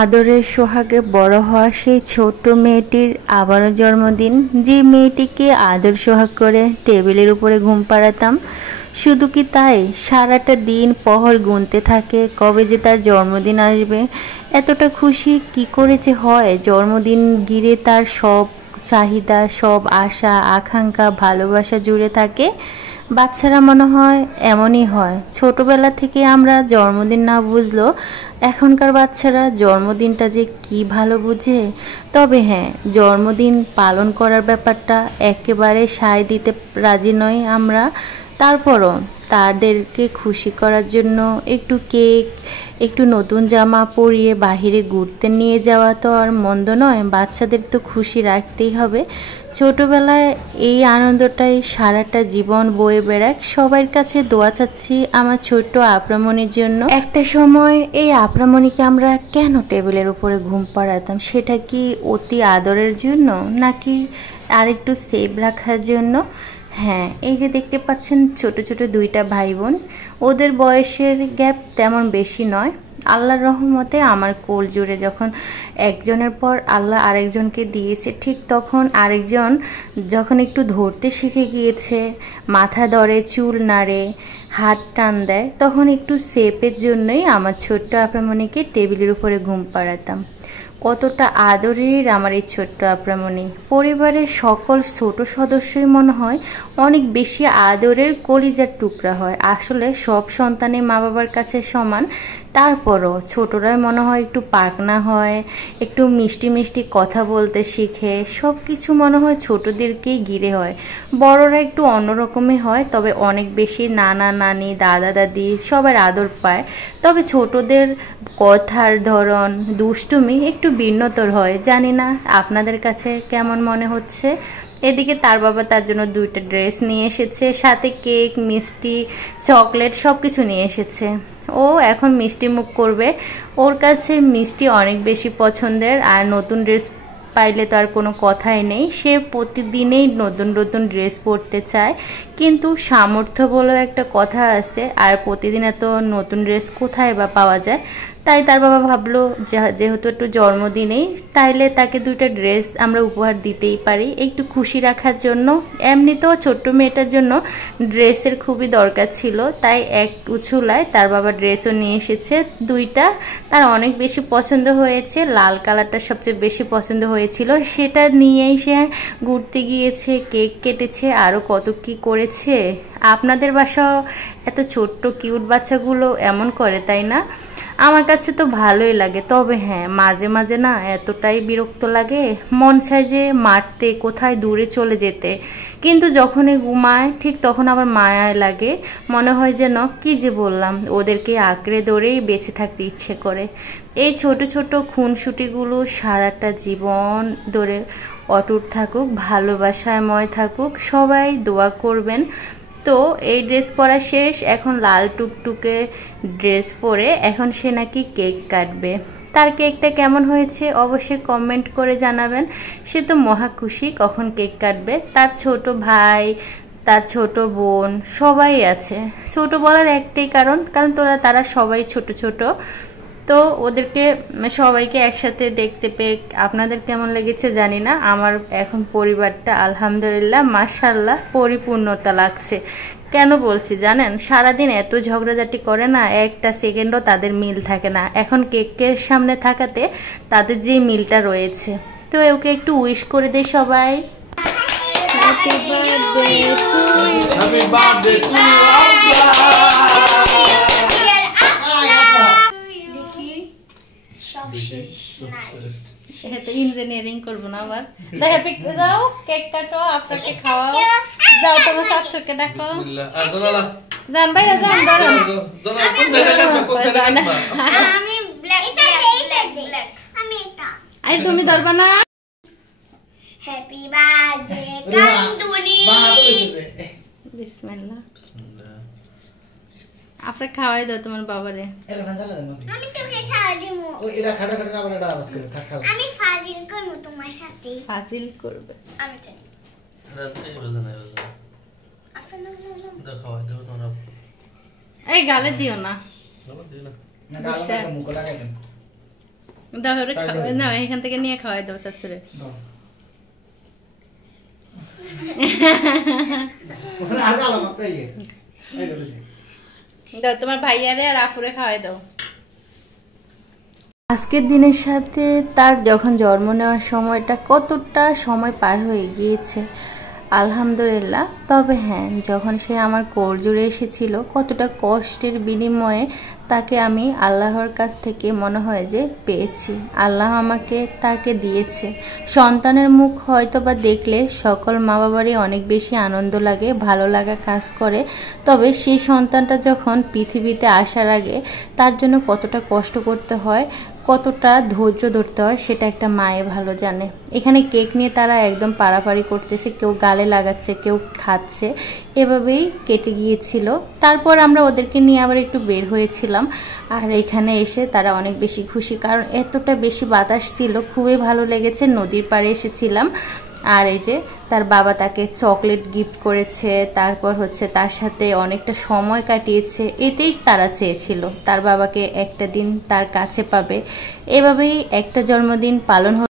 আদরের সোহাগে বড় হওয়া সেই ছোট্ট মেয়েটির আবারও জন্মদিন। যে মেয়েটিকে আদর সোহাগ করে টেবিলের উপরে ঘুম পাড়াতাম। শুধু কি তাই, সারাটা দিন পহর গুনতে থাকে কবে যে তার জন্মদিন আসবে। এতটা খুশি কি করে যে হয়, জন্মদিন ঘিরে তার সব চাহিদা, সব আশা আকাঙ্ক্ষা ভালোবাসা জুড়ে থাকে। বাচ্চারা মনে হয় এমনই হয়, ছোটবেলা থেকে আমরা জন্মদিন না বুঝলো এখনকার বাচ্চারা জন্মদিনটা যে কি ভালো বুঝে। তবে হ্যাঁ, জন্মদিন পালন করার ব্যাপারটা একেবারে সায় দিতে রাজি নই আমরা। তারপরও তাদেরকে খুশি করার জন্য একটু কেক, একটু নতুন জামা পরিয়ে বাহিরে ঘুরতে নিয়ে যাওয়া তো আর মন্দ নয়। বাচ্চাদের তো খুশি রাখতেই হবে। ছোটবেলায় এই আনন্দটাই সারাটা জীবন বয়ে বেড়াক। সবার কাছে দোয়া চাচ্ছি আমার ছোট্ট আপরামনির জন্য। একটা সময় এই আপরামনিকে আমরা কেন টেবিলের উপরে ঘুম পাড়াতাম, সেটা কি অতি আদরের জন্য নাকি আরেকটু সেভ রাখার জন্য? হ্যাঁ, এই যে দেখতে পাচ্ছেন ছোট ছোট দুইটা ভাই বোন, ওদের বয়সের গ্যাপ তেমন বেশি নয়। আল্লাহর রহমতে আমার কোল জুড়ে যখন একজনের পর আল্লাহ আরেকজনকে দিয়েছে, ঠিক তখন আরেকজন যখন একটু ধরতে শিখে গিয়েছে, মাথা ধরে, চুল নাড়ে, হাত টান দেয়, তখন একটু সেপের জন্যই আমার ছোট্ট আপরামনিকে টেবিলের উপরে ঘুম পাড়াতাম। কতটা আদরের আমার এই ছোট্ট আপরামনি। পরিবারের সকল ছোট সদস্যই মনে হয় অনেক বেশি আদরের কলিজার টুকরা হয়। আসলে সব সন্তানই মা বাবার কাছে সমান, তারপরও ছোটরাই মনে হয় একটু পাকনা হয়, একটু মিষ্টি মিষ্টি কথা বলতে শিখে। সব কিছু মনে হয় ছোটদেরকেই ঘিরে হয়। বড়রা একটু অন্যরকমই হয়, তবে অনেক বেশি নানা নানি দাদা দাদি সবার আদর পায়। তবে ছোটদের কথার ধরন, দুষ্টুমি একটু ভিন্নতর হয়। জানি না আপনাদের কাছে কেমন মনে হচ্ছে। এদিকে তার বাবা তার জন্য দুইটা ড্রেস নিয়ে এসেছে, সাথে কেক, মিষ্টি, চকলেট সব কিছু নিয়ে এসেছে। ও এখন মিষ্টি মুখ করবে। ওর কাছে মিষ্টি অনেক বেশি পছন্দের, আর নতুন ড্রেস পাইলে তো আর কোনো কথাই নেই। সে প্রতিদিনেই নতুন নতুন ড্রেস পরতে চায়, কিন্তু সামর্থ্য বলেও একটা কথা আছে, আর প্রতিদিন এত নতুন ড্রেস কোথায় বা পাওয়া যায়। তাই তার বাবা ভাবলো যেহেতু একটু জন্মদিনেই, তাইলে তাকে দুইটা ড্রেস আমরা উপহার দিতেই পারি একটু খুশি রাখার জন্য। এমনিতেও ছোট্ট মেয়েটার জন্য ড্রেসের খুবই দরকার ছিল, তাই এক উছুলায় তার বাবা ড্রেসও নিয়ে এসেছে দুইটা। তার অনেক বেশি পছন্দ হয়েছে, লাল কালারটা সবচেয়ে বেশি পছন্দ হয়েছিল, সেটা নিয়েই সে ঘুরতে গিয়েছে, কেক কেটেছে, আরও কত কি করেছে। আপনাদের বাসাও এত ছোট্ট কিউট বাচ্চাগুলো এমন করে, তাই না? আমার কাছে তো ভালোই লাগে। তবে হ্যাঁ, মাঝে মাঝে না এতটাই বিরক্ত লাগে, মন চায় যে মারতে, কোথায় দূরে চলে যেতে। কিন্তু যখনই ঘুমায় ঠিক তখন আবার মায়ায় লাগে, মনে হয় যেন কি যে বললাম, ওদেরকে আঁকড়ে ধরেই বেঁচে থাকতে ইচ্ছে করে। এই ছোট ছোট খুনসুটিগুলো সারাটা জীবন ধরে অটুট থাকুক, ভালোবাসাময় থাকুক, সবাই দোয়া করবেন। তো এই ড্রেস পরা শেষ, এখন লাল টুকটুকে ড্রেস পরে এখন সে নাকি কেক কাটবে। তার কেকটা কেমন হয়েছে অবশ্যই কমেন্ট করে জানাবেন। সে তো মহা খুশি কখন কেক কাটবে। তার ছোট ভাই, তার ছোট বোন সবাই আছে। ছোট বলার একটাই কারণ, তারা সবাই ছোট ছোট। তো ওদেরকে সবাইকে একসাথে দেখতে পেয়ে আপনাদের কেমন লেগেছে জানি না। আমার এখন পরিবারটা আলহামদুলিল্লাহ মাশাআল্লাহ পরিপূর্ণতা লাগছে। কেন বলছি জানেন, সারাদিন এত ঝগড়াঝাটি করে না, একটা সেকেন্ডও তাদের মিল থাকে না। এখন কেকের সামনে থাকাতে তাদের যে মিলটা রয়েছে। তো ওকে একটু উইশ করে দেয় সবাই। হ্যাপি বার্থডে টু ইঞ্জিনিয়ারিং করবো না আবার। হ্যাপি যাও, কেক কাটো, আপনাকে খাওয়াও, যাও তোমার শাশুড়িকে ডাকো। যান ভাই, যান ধরো। আই তুমি ধরবা না। হ্যাপি বার্থডে কান্দুরি। বিসমিল্লাহ। আপনি খাওয়াই দাও তোমার বাবারে। আমি তোকে খাওয়া দিব। ও এরা খাড়া খাড়া আবার এটা আওয়াজ করে থাক খাও। আমি ফাজিল করব তোমার সাথে। ফাজিল করবে আমি জানি। রাতে রোজা নাই রোজা। আপনারা দেখো দাও না। এই গালে দিও না। গালে দিও না। না গালে মুখ লাগাই দেন। দাও ওরে না এখান থেকে নিয়ে খাওয়াই দাও চাচুরে দাও তোমার ভাইয়ারে আর আপুরে খাওয়াই দাও। আজকের দিনের সাথে তার যখন জন্ম নেওয়ার সময়টা কতটা সময় পার হয়ে গিয়েছে আলহামদুলিল্লাহ। তবে হ্যাঁ, যখন সে আমার কোল জুড়ে এসেছিল কতটা কষ্টের বিনিময়ে তাকে আমি আল্লাহর কাছ থেকে মনে হয় যে পেয়েছি, আল্লাহ আমাকে তাকে দিয়েছে। সন্তানের মুখ হয়তো বা দেখলে সকল মা বাবারই অনেক বেশি আনন্দ লাগে, ভালো লাগা কাজ করে। তবে সেই সন্তানটা যখন পৃথিবীতে আসার আগে তার জন্য কতটা কষ্ট করতে হয়, কতটা ধৈর্য ধরতে হয় সেটা একটা মায়ে ভালো জানে। এখানে কেক নিয়ে তারা একদম পাড়াপাড়ি করতেছে, কেউ গালে লাগাচ্ছে, কেউ খাচ্ছে, এভাবেই কেটে গিয়েছিল। তারপর আমরা ওদেরকে নিয়ে আবার একটু বের হয়েছিলাম, আর এখানে এসে তারা অনেক বেশি খুশি, কারণ এতটা বেশি বাতাস ছিল, খুবই ভালো লেগেছে। নদীর পাড়ে এসেছিলাম, আর এই যে তার বাবা তাকে চকলেট গিফট করেছে, তারপর হচ্ছে তার সাথে অনেকটা সময় কাটিয়েছে। এটাই তারা চেয়েছিল, তার বাবাকে একটা দিন তার কাছে পাবে। এভাবেই একটা জন্মদিন পালন